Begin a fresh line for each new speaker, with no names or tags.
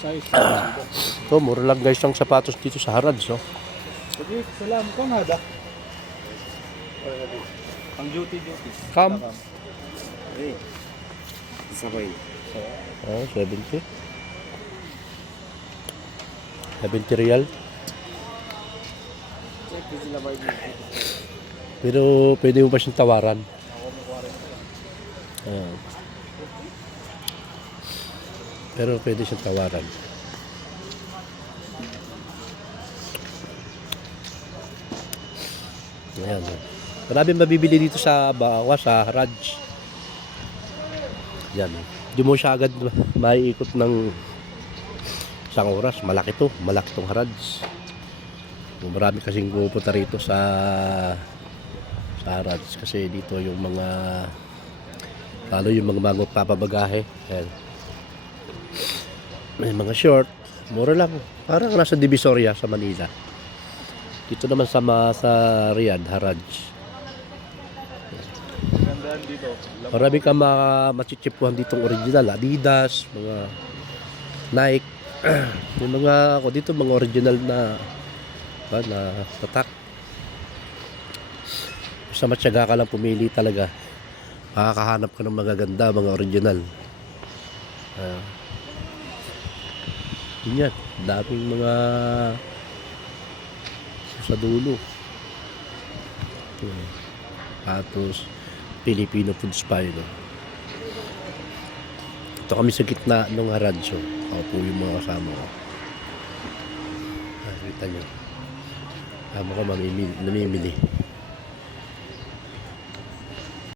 size.
Ito, mura lang guys ang sapatos dito sa Harads. Oh.
Sige, salam ko nga da. Ang duty duty.
Kam.
Eh. Sabay.
Ah, 70. 70 real. Pero pwede mo pa siyang tawaran. Ah. Pero pwede siyang tawaran. Ayan. oh. Marami mabibili dito sa Bawa, sa Raj. Yan. Di mo siya agad maiikot ng isang oras. Malaki to. Malaki tong Haraj. Marami kasing pupunta rito sa sa Haraj kasi dito yung mga lalo yung mga mga papabagahe. Ayan. May mga short. Mura lang. Parang nasa Divisoria sa Manila. Dito naman sa, sa Riyadh, Haraj. Marami kang ma machichipuhan ditong original. Adidas, mga Nike. yung mga ako dito mga original na ba, na tatak. Basta matyaga ka lang pumili talaga. Makakahanap ka ng magaganda, mga original. Ah. Yun yan. Daming mga sa dulo. Hmm. Patos. Filipino food spy no? ito kami sa gitna ng Haradso ako po yung mga kasama ko ah, kita nyo kasama ko mamimili, namimili